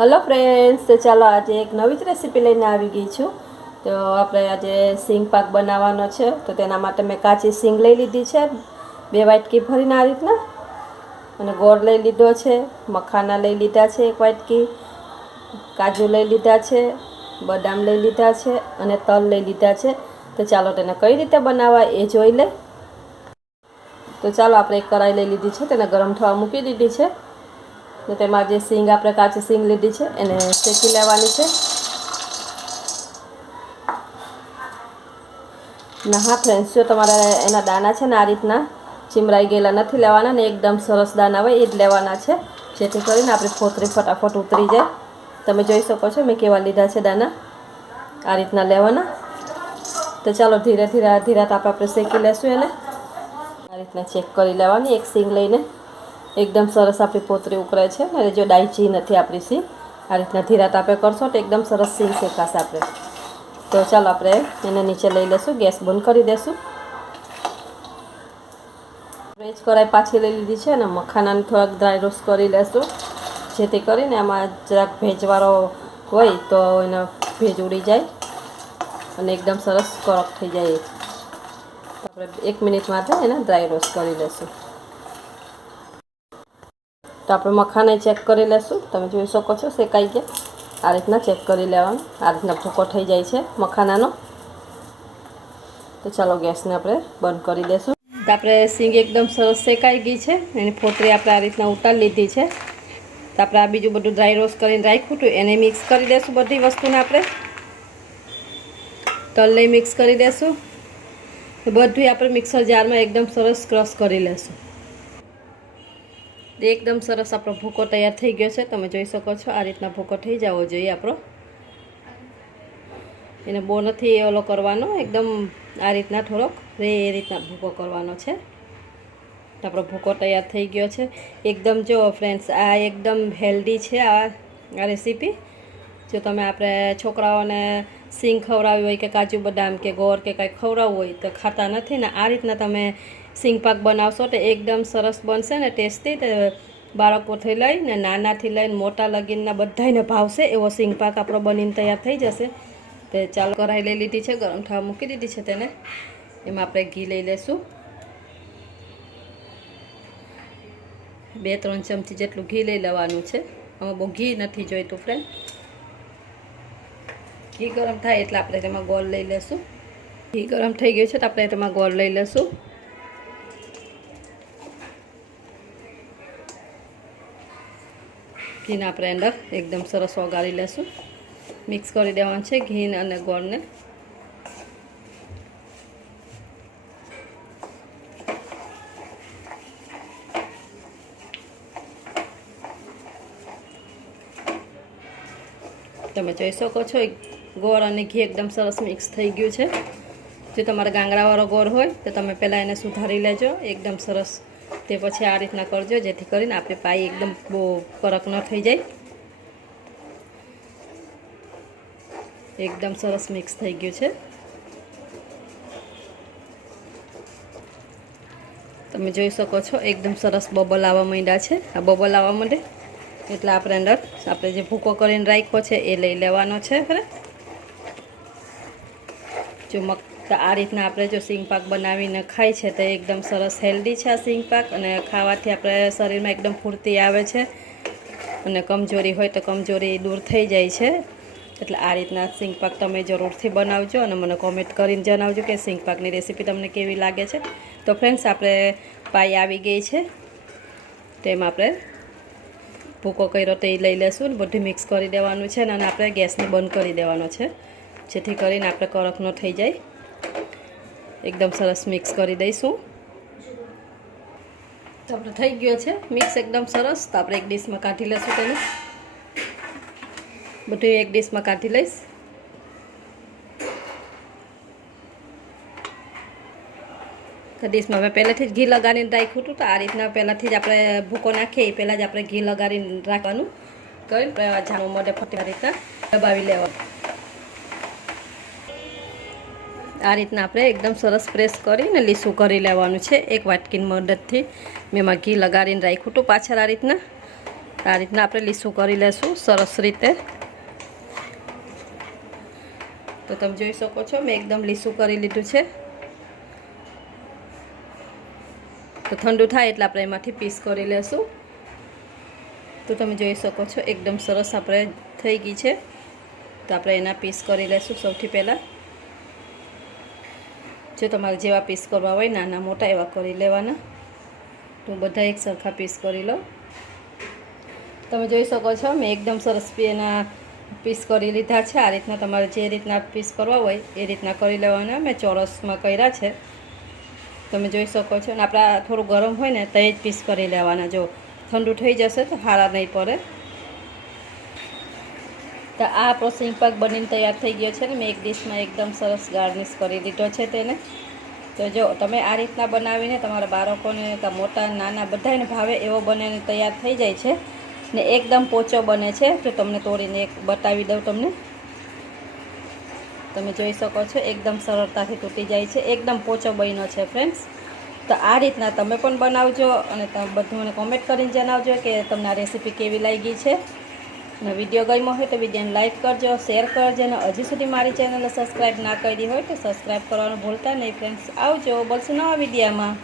Hello friends, तो चलो आज एक नवी ज रेसिपी लईने આવી ગઈ છું। તો આપણે આજે સિંગ પાક બનાવવાનો છે। તો તેના માટે મેં કાચી સિંગ લઈ લીધી છે, 2 વાટકી ભરીને આ રીતના, અને ગોળ લઈ લીધો છે, મખાના લઈ લીધા છે 1 વાટકી, કાજુ લઈ લીધા છે, બદામ લઈ લીધા છે અને તલ લઈ લીધા છે। તો ચાલો તેને કઈ રીતે બનાવવા એ જોઈ લે। તો ચાલો આપણે એક કઢાઈ લઈ લીધી છે, તેને ગરમ થવા મૂકી દીધી છે। तो तेमां जे सींग आपणे काची सींग लीधी है एने शेकी लेवानी है। हाँ फ्रेंड्स, जो तमारे एना दाना है आ रीतना चीमराई गेला नहीं लेवाना ने एकदम सरस दाना होय ए ज लेवाना है, जेथी करीने आपणी फोतरी फटाफट उतरी जाए। तमे जोई शको छो मैं केवा लीधा है दाना, आ रीतना लेवाना। तो चलो धीरे धीरे धीरे ताप आपणे शेकी लेशुं एने। आ रीतना चेक करी लेवानी, एक सींग लईने एकदम सरस आपणी पोतरी उकळे छे ने जो डायची नथी आपणी सींग। आ रीतना धीरा तापे करशो तो एकदम सरस सींग शेकाशे आपणे। तो चालो आपणे एने नीचे लई लेशुं, गैस बंध करी देशुं। वेज कढ़ाई पाછી લઈ લીધી છે અને મખાનાને થોડાક ડ્રાય રોસ્ટ કરી લેશું, જેથી કરીને આમાં જરાક ભેજવાળો હોય તો એનો ભેજ ઉડી જાય અને એકદમ સરસ કડક થઈ જાય। આપણે 1 મિનિટ માટે એને ડ્રાય રોસ્ટ કરી લેશું। तो आप मखाना चेक कर लेशू, तमे जोई शको छो शेकाई गया। आ रीतना चेक कर लेवानुं, आ रीतना भूको थई जाय छे मखानानो। तो चलो गैस ने आपणे बंध करी देशुं। तो आपणे सींग एकदम सरस शेकाई गई छे, एनी फोतरी आपणे आ रीतना उतारी लीधी छे। तो आपणे आ बीजुं बधुं ड्राय रोस्ट करीने राख्युं हतुं एने मिक्स करी देशुं। बधी वस्तुने आपणे तल लई मिक्स करी देशुं। तो बधुं आपणे मिक्सर जार में एकदम सरस क्रश करी लेशुं। एकदम सरस आपणो भूको तैयार थई गयो छे, तमे जोई शको छो। आ रीतना भूको थई जावो जोईए आपणो, एने बो नथी ओलो करवानो, एकदम आ रीतना थोड़ोक रे ए रीतना भूको करवानो छे। तो आपणो भूको तैयार थई गयो छे एकदम। जो फ्रेंड्स आ एकदम हेल्दी छे आ रेसिपी। जो तमे आपणे छोकराओने सींग खवरावी होय के काजू बदाम के गोળ के कांई खवरावવું હોય तो खाता નથી ने, आ रीतना तमे सींग पाक बनावशो तो एकदम सरस बनशे ने टेस्टी। तो बाळकोथी लईने नानाथी लईने मोटा लगीने बधाने भावशे एवो सींग पाक आपणो बनीने तैयार थई जशे। तो चालो कढ़ाई लई लीधी छे, गरम थवा मूकी दीधी छे तेने। एमां आपणे घी लई लेशुं, 2-3 चमची जेटલું घी लई लेवानुं छे। आमां बहु घी नथी जोईतुं फ्रेंड। घी गरम थाय एटले आपणे तेमां गोળ लई लेशुं। घी गरम थई गयुं छे तो आपणे तेमां गोળ लई लेशुं। घीने आपणे अंदर एकदम सरस ओगाળી लेशुं। मिक्स करी देवानुं छे घी अने गोળने। तमे जोई शको छो गोળ અને ઘી एकदम सरस मिक्स थई गयुं छे। जो तमारे गांगड़ावाळो गोળ होय तो तमे पहेला एने सुधारी लेजो एकदम सरस। ते पछी आ रीतना करजो, जेथी करीने आपणी पाई एकदम बो कड़क न थई जाय। एकदम सरस मिक्स थई गयुं छे। तमे जोई शको छो एकदम सरस बबल आवा मांड्या छे। आ बबल आवा मांडे એટલે આપણે અંદર આપણે જે ભૂકો કરીને રાખ્યો છે એ લઈ લેવાનો છે। જો આ રીતના આપણે જો સિંગ પાક બનાવીને ખાય છે તો એકદમ સરસ હેલ્ધી છે આ સિંગ પાક, અને ખાવાથી આપણે શરીરમાં એકદમ ફૂર્તિ આવે છે અને કમજોરી હોય તો કમજોરી દૂર થઈ જાય છે। એટલે આ રીતના સિંગ પાક તમે જરૂરથી બનાવજો અને મને કોમેન્ટ કરીને જણાવજો કે સિંગ પાકની રેસીપી તમને કેવી લાગે છે। તો ફ્રેન્ડ્સ, આપણે પાઈ આવી ગઈ છે, તેમાં આપણે ભૂકો કર્યો તો એ લઈ લેશું ને બધું મિક્સ કરી દેવાનું છે અને આપણે ગેસને બંધ કરી દેવાનો છે, જેથી કરીને આપણે કડક ન થઈ જાય। એકદમ સરસ મિક્સ કરી દઈશું। તો આપણે થઈ ગયો છે મિક્સ એકદમ સરસ। તો આપણે એક ડીશમાં કાઢી લેશું તેને, બધું એક ડીશમાં કાઢી લઈશ। तो डिश में मैं पहले थी घी लगाने राख्યું હતું। तो आ रीतना पहलाथी ज આપણે ભૂકો નાખીએ એ પહેલાં જ આપણે ઘી લગાડીને રાખવાનું, કરીને જાણું મોઢે ફટી રીતના દબાવી લેવાનું। आ रीतना આપણે एकदम सरस प्रेस કરીને લીસું કરી લેવાનું છે। 1 વાટકીની મદદથી મેં એમાં ઘી લગાડીને રાખ્યું હતું પાછળ आ रीतना। આ રીતના આપણે લીસું કરી લેશું સરસ રીતે. તો તમે જોઈ શકો છો મેં એકદમ લીસું કરી લીધું છે. તો ઠંડુ થાય એટલે આપણે એમાંથી પીસ કરી લેશું. તો તમે જોઈ શકો છો એકદમ સરસ આપણે થઈ ગઈ છે. તો આપણે એના પીસ કરી લેશું. સૌથી પહેલાં જો તમારે જેવા પીસ કરવા હોય નાના મોટા એવા કરી લેવાના. તો બધા એક સરખા પીસ કરી લો. તમે જોઈ શકો છો મેં એકદમ સરસ એના પીસ કરી લીધા છે. આ રીતના તમારે જે રીતના પીસ કરવા હોય એ રીતના કરી લેવાના. મેં ચોરસમાં કર્યા છે તમે જોઈ શકો છો. અને આપણા થોડું ગરમ હોય ને તો જ પીસ કરી લેવાના. જો ઠંડુ થઈ જશે તો હારા નહીં પડે. તો આ આપણો સિંગ પાક બનીને તૈયાર થઈ ગયો છે ને મેં એક ડીશમાં એકદમ સરસ ગાર્નિશ કરી લીધો છે તેને. તો જો તમે આ રીતના બનાવીને તમારા બાળકોને કાં મોટા નાના બધાને ભાવે એવો બનીને તૈયાર થઈ જાય છે ને એકદમ પોચો બને છે. તો તમને તોડીને એક બતાવી દઉં તમને. તમે જોઈ શકો છો એકદમ સરળતાથી તૂટી જાય છે. એકદમ પોચો બન્યો છે ફ્રેન્ડ્સ. તો આ રીતના તમે પણ બનાવજો અને તમે બધું મને કોમેન્ટ કરીને જણાવજો કે તમને આ રેસીપી કેવી લાગી છે. અને વિડીયો ગમ્યો હોય તો વિડીયોને લાઇક કરજો, શેર કરજો. અને હજી સુધી મારી ચેનલને સબસ્ક્રાઈબ ના કરી હોય તો સબસ્ક્રાઈબ કરવાનું ભૂલતા નહીં ફ્રેન્ડ્સ. આવજો, મળશું નવા વિડીયોમાં.